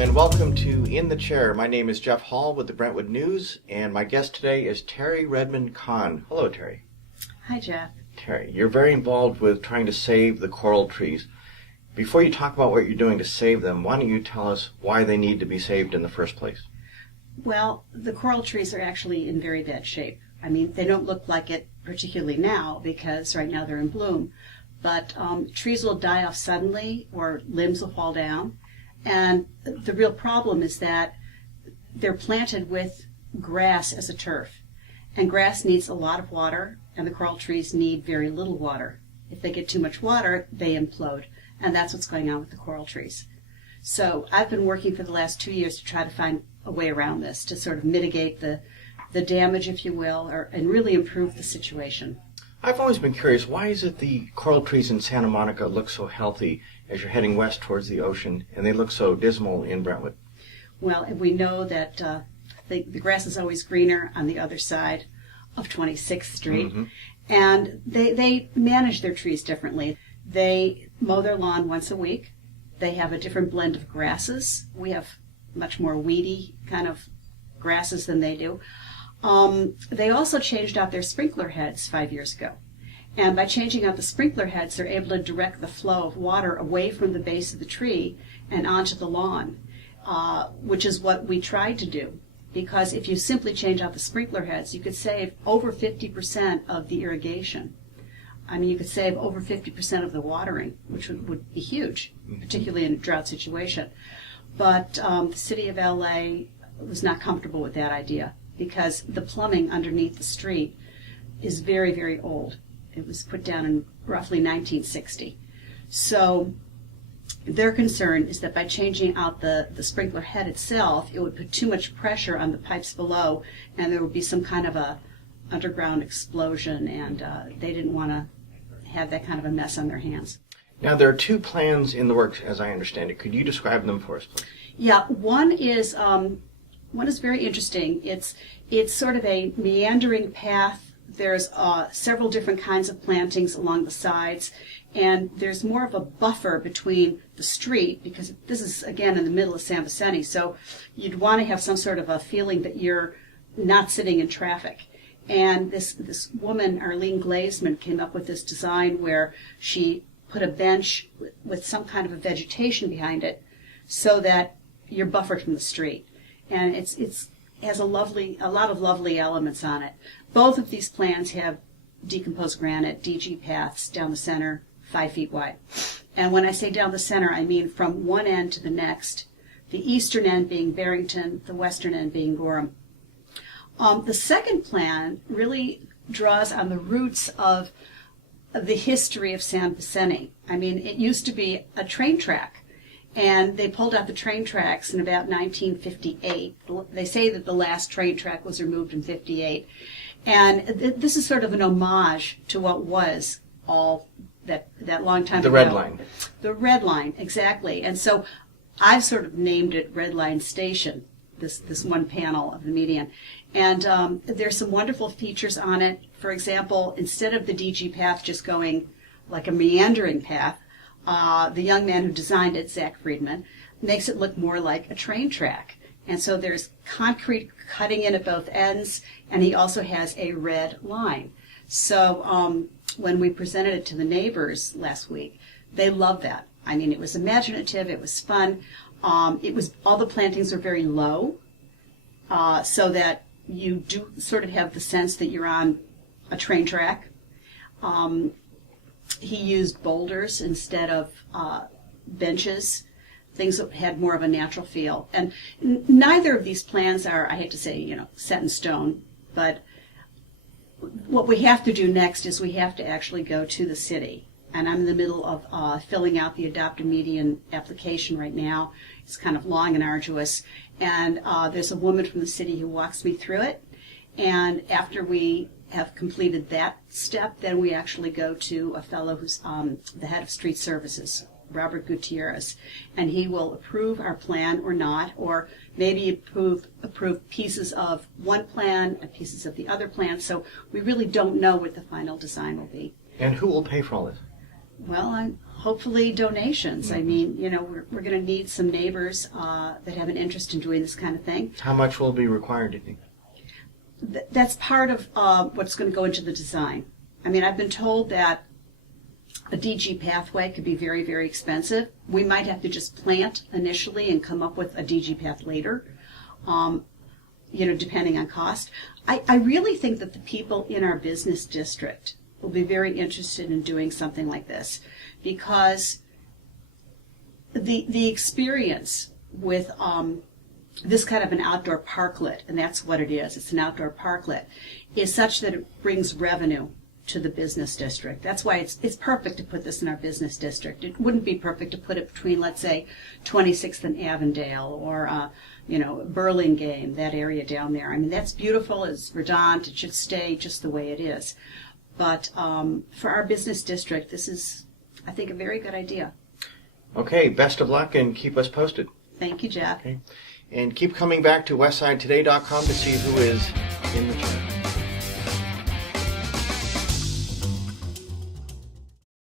and welcome to In the Chair. My name is Jeff Hall with the Brentwood News, and my guest today is Teri Redman Kahn. Hello, Teri. Hi, Jeff. Teri, you're very involved with trying to save the coral trees. Before you talk about what you're doing to save them, why don't you tell us why they need to be saved in the first place? Well, the coral trees are actually in very bad shape. I mean, they don't look like it particularly now because right now they're in bloom, but trees will die off suddenly or limbs will fall down. And the real problem is that they're planted with grass as a turf. And grass needs a lot of water, and the coral trees need very little water. If they get too much water, they implode. And that's what's going on with the coral trees. So I've been working for the last 2 years to try to find a way around this, to sort of mitigate the damage, if you will, and really improve the situation. I've always been curious, why is it the coral trees in Santa Monica look so healthy as you're heading west towards the ocean, and they look so dismal in Brentwood? Well, we know that the grass is always greener on the other side of 26th Street, Mm-hmm. and they manage their trees differently. They mow their lawn once a week. They have a different blend of grasses. We have much more weedy kind of grasses than they do. They also changed out their sprinkler heads 5 years ago. And by changing out the sprinkler heads, they're able to direct the flow of water away from the base of the tree and onto the lawn, which is what we tried to do. Because if you simply change out the sprinkler heads, you could save over 50% of the irrigation. I mean, you could save over 50% of the watering, which would be huge, particularly in a drought situation. But the city of LA was not comfortable with that idea because the plumbing underneath the street is very, very old. It was put down in roughly 1960. So their concern is that by changing out the sprinkler head itself, it would put too much pressure on the pipes below, and there would be some kind of a underground explosion, and they didn't want to have that kind of a mess on their hands. Now, there are two plans in the works, as I understand it. Could you describe them for us, please? Yeah, one is very interesting. It's sort of a meandering path. There's several different kinds of plantings along the sides, and there's more of a buffer between the street, because this is, again, in the middle of San Vicente, so you'd want to have some sort of a feeling that you're not sitting in traffic. And this woman, Arlene Glazman, came up with this design where she put a bench with some kind of a vegetation behind it so that you're buffered from the street. And it has a lot of lovely elements on it. Both of these plans have decomposed granite, DG paths down the center, 5 feet wide. And when I say down the center, I mean from one end to the next, the eastern end being Barrington, the western end being Gorham. The second plan really draws on the roots of the history of San Vicente. I mean, it used to be a train track, and they pulled out the train tracks in about 1958. They say that the last train track was removed in 58. And this is sort of an homage to what was all that long time ago. The Red Line. The Red Line, exactly. And so I've sort of named it Red Line Station, this one panel of the median. And there's some wonderful features on it. For example, instead of the DG path just going like a meandering path, the young man who designed it, Zach Friedman, makes it look more like a train track. And so there's concrete cutting in at both ends, and he also has a red line. So when we presented it to the neighbors last week, they loved that. I mean, it was imaginative, it was fun. All the plantings are very low, so that you do sort of have the sense that you're on a train track. He used boulders instead of benches, things that had more of a natural feel. And neither of these plans are, I hate to say, set in stone, but what we have to do next is we have to actually go to the city. And I'm in the middle of filling out the adopted median application right now. It's kind of long and arduous. And there's a woman from the city who walks me through it. And after we have completed that step, then we actually go to a fellow who's the head of street services, Robert Gutierrez, and he will approve our plan or not, or maybe approve pieces of one plan and pieces of the other plan. So we really don't know what the final design will be. And who will pay for all this? Hopefully donations. I mean, we're going to need some neighbors that have an interest in doing this kind of thing. How much will be required, do you think? That's part of what's going to go into the design. I mean, I've been told that a DG pathway could be very, very expensive. We might have to just plant initially and come up with a DG path later, depending on cost. I really think that the people in our business district will be very interested in doing something like this, because the experience with this kind of an outdoor parklet, and that's what it is, it's an outdoor parklet, is such that it brings revenue to the business district. That's why it's perfect to put this in our business district. It wouldn't be perfect to put it between, let's say, 26th and Avondale, or Burlingame, that area down there. I mean, that's beautiful, it's verdant, it should stay just the way it is. But for our business district, this is, I think, a very good idea. Okay, best of luck and keep us posted. Thank you, Jeff. Okay. And keep coming back to westsidetoday.com to see who is in the chair.